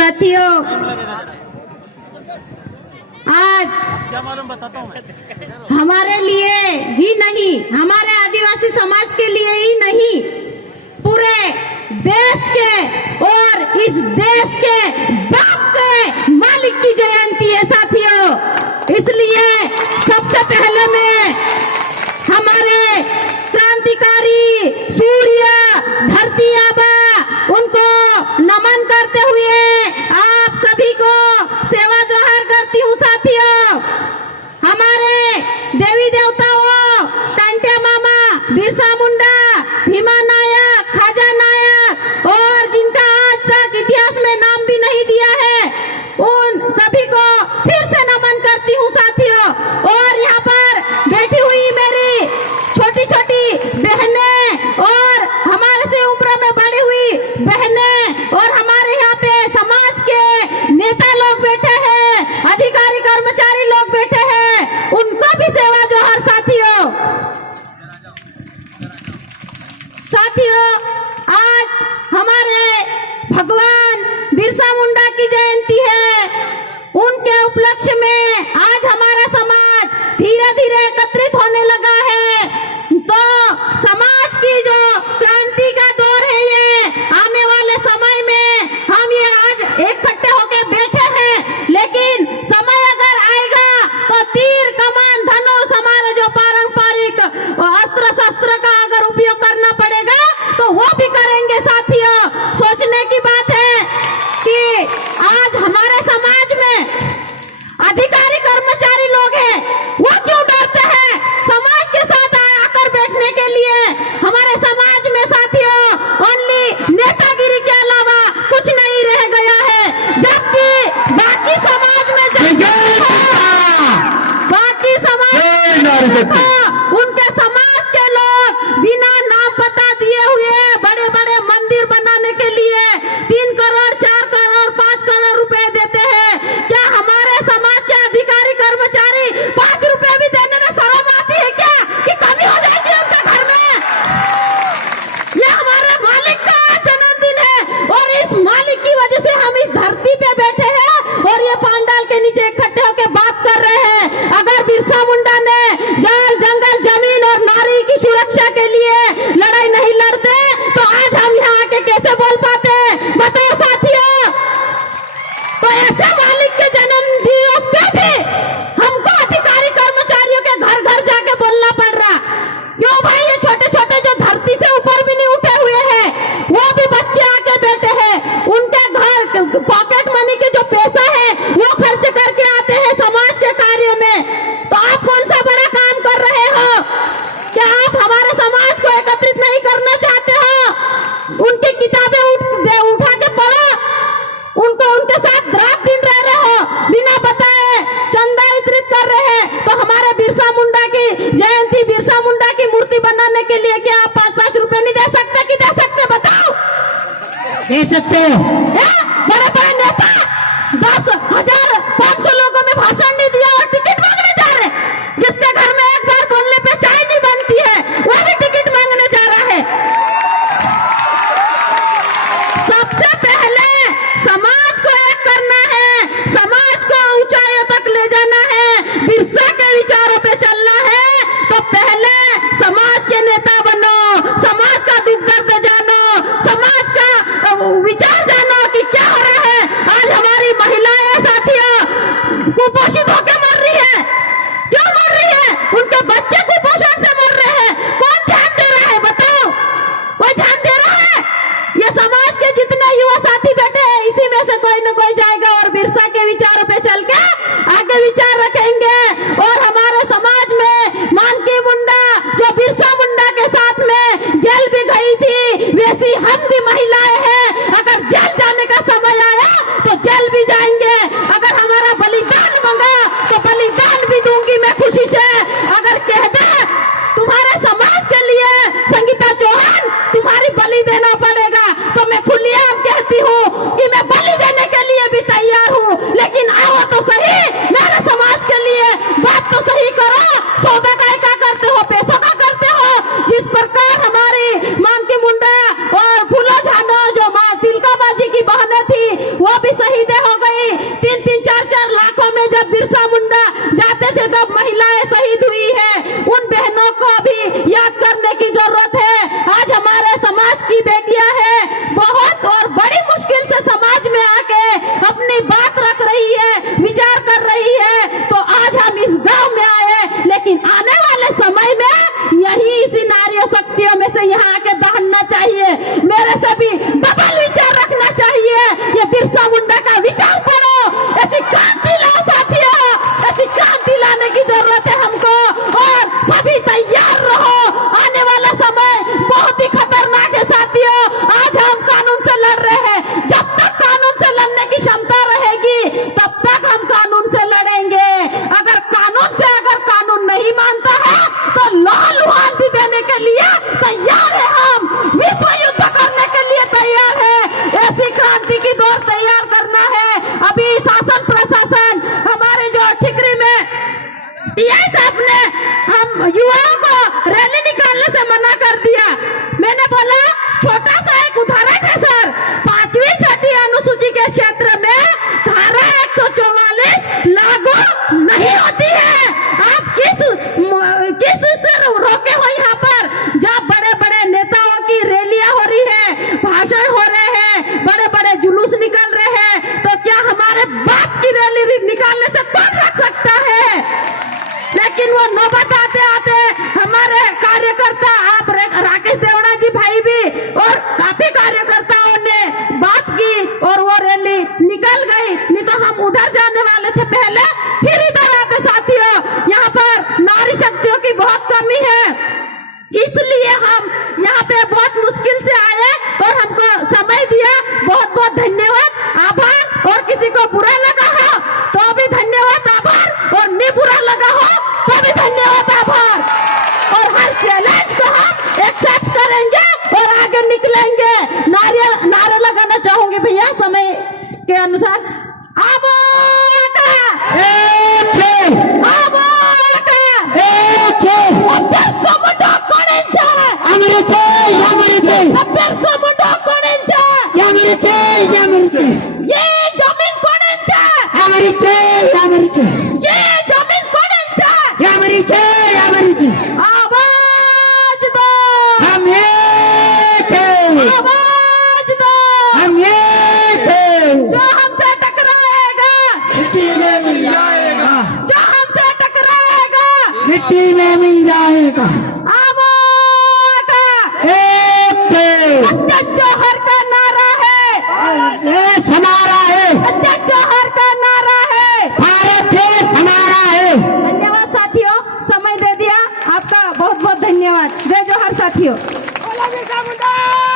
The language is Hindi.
साथियों, आज क्या मालूम बताता हूँ मैं। हमारे लिए ही नहीं, हमारे आदिवासी समाज के लिए ही नहीं, पूरे देश के और इस देश के बाप के मालिक की जयंती है साथियों। इसलिए सबसे पहले मैं हमारे क्रांतिकारी सूर्य धरती आबा उनको नमन करते हुए आप सभी को सेवा जोहार करती हूँ साथियों। हमारे देवी देवताओं कांटे मामा, बिरसा मुंडा, भीमा नायक, खाजा नायक और जिनका आज तक इतिहास में नाम भी नहीं दिया है, उन सभी को फिर से नमन करती हूँ साथियों। और यहाँ पर बैठी हुई मेरी छोटी छोटी बहनें और हमारे से उम्र में बढ़ी हुई बहनें और हमारे यहाँ पे समाज के नेता लोग बैठे हैं, अधिकारी कर्मचारी लोग बैठे हैं, उनको भी सेवा जोहार साथियों। साथियों, आज हमारे भगवान बिरसा मुंडा की जयंती है। उनके उपलक्ष्य में आज हमारा समाज धीरे धीरे एकत्रित होने लगा है। तो समाज की जो क्रांति का दौर है, ये आने वाले समय में हम ये आज इकट्ठे होकर बैठे हैं, लेकिन समय अगर आएगा तो तीर, कमान, धनुष, हमारे जो पारंपरिक अस्त्र शस्त्र का अगर उपयोग करना पड़ेगा तो वो भी करेंगे साथियों। सोचने की बात है कि आज हमारे समाज में अधिकारी कर्मचारी लोग हैं, वो क्यों डरते हैं समाज के साथ आकर बैठने के लिए। हमारे समाज में साथियों ओनली नेतागिरी के अलावा कुछ नहीं रह गया है, जबकि बाकी समाज में उनके समाज के लोग बिना नाम पता दिए हुए बड़े बड़े मंदिर बनाने के लिए 3 करोड़, 4 करोड़, 5 करोड़ रुपए देते हैं। क्या हमारे समाज के अधिकारी कर्मचारी 5 रुपए भी देने में शर्म आती है क्या, कि कमी हो जाएगी उनके घर में? ये हमारे मालिक का जन्मदिन है और इस मालिक की वजह से हम इस धरती पे बैठे हैं और ये पांडाल के नीचे इकट्ठे होकर बात कर रहे हैं। अगर बिरसा मुंडा ने जल, जंगल, जमीन और नारी की सुरक्षा के लिए लड़ाई नहीं लड़ते तो आज हम यहाँ आके कैसे बोल पाते? बताओ साथियों। तो ऐसे मालिक के जन्म दिवस पे भी हमको अधिकारी कर्मचारियों के घर घर जाके बोलना पड़ रहा। क्यों भाई? ये छोटे छोटे जो धरती से ऊपर भी नहीं उठे हुए हैं, वो भी बच्चे आके बैठे हैं। उनके घर पॉकेट मनी के जो पैसा है वो खर्च करके आते हैं समाज के कार्य में। तो आप कौन सा बड़ा काम कर रहे हो? क्या आप हमारे समाज को एकत्रित नहीं करना चाहते हो? उनकी किताबें उठा के पढ़ो, उनको उनके साथ रात दिन रह रहे हो, बिना बताए चंदा वितरित कर रहे हैं। तो हमारे बिरसा मुंडा की जयंती, बिरसा मुंडा की मूर्ति बनाने के लिए क्या आप 5-5 रुपए नहीं दे सकते? कि दे सकते? बताओ। दे सकते हो। बड़े बड़े नेता 10,000, 500 लोगों में भाषण नहीं दिया और टिकट मांगने जा रहे हैं। जिसके घर में एक बार बोलने पे चाय नहीं बनती है, वो भी टिकट मांगने जा रहा है। सबसे पहले समाज को एक करना है, समाज को ऊंचाइयों तक ले जाना है, बिरसा के विचारों पे चलना है। तो पहले समाज के नेता बनो, समाज का दुख दर्द जानो, समाज का विचार जानो कि क्या हो रहा है। आज हमारी महिलाएं साथियों कुपोषित होकर मर रही है। क्यों मर रही है? उनके बच्चे कुपोषण से मर रहे हैं। कौन ध्यान दे रहा है? बताओ, कोई ध्यान दे रहा है? ये समाज के जितने युवा साथी बैठे हैं, इसी में से कोई न कोई जाएगा और बिरसा के विचारों पे चल के आगे विचार रखेंगे। और हमारे समाज में मानकी मुंडा जो बिरसा मुंडा के साथ में लिए तैयार है, हम विश्व युद्ध करने के लिए तैयार है। ऐसी क्रांति की दौर तैयार करना है। अभी शासन प्रशासन हमारे जो ठिकरी में टीआई साहब ने हम युवाओं को रैली निकालने से मना कर दिया। मैंने बोला छोटा सा एक उदाहरण है सर, 5वीं 6ठी अनुसूची के क्षेत्र में धारा 144 लागू नहीं होती है। आप किस से रोके हो यहाँ पर, जब बड़े बड़े नेताओं की रैलियां हो रही है, भाषण हो रहे हैं, बड़े बड़े जुलूस निकल रहे हैं, तो क्या हमारे बाप की रैली निकालने से कौन रख सकता है? लेकिन वो नौबत आते आते हमारे कार्यकर्ता, आप राकेश देवड़ा जी भाई भी और काफी कार्यकर्ताओं ने बात की और वो रैली निकल गई। नहीं तो हम उधर जाने वाले थे पहले, फिर इधर आते। साथियों, यहाँ पर नारी शक्तियों की बहुत कमी है, इसलिए हम यहाँ पे बहुत मुश्किल से आए और हमको समय दिया। बहुत बहुत धन्यवाद, आभार। और किसी को बुरा लगा हो तो भी धन्यवाद, आभार। और नहीं बुरा लगा हो तो भी धन्यवाद, आभार। और हर चैलेंज को हम एक्सेप्ट करेंगे और आगे निकलेंगे। नारे लगाना चाहूंगी भैया समय के अनुसार। ये जमीन कोणाची? आवाज दो, हम एक हैं, आवाज दो। हम एक हैं। जो हमसे टकराएगा, मिट्टी में मिल जाएगा, जो हमसे टकराएगा, मिट्टी में मिल जाएगा। आवाज एक हैं। अध्यक्ष जौहर का नारा है, देश हमारा है, अध्यक्ष जौहर का नारा है, भारत देश हमारा है। धन्यवाद साथियों, समय दे दिया आपका बहुत बहुत धन्यवाद। जय जौहर साथियों।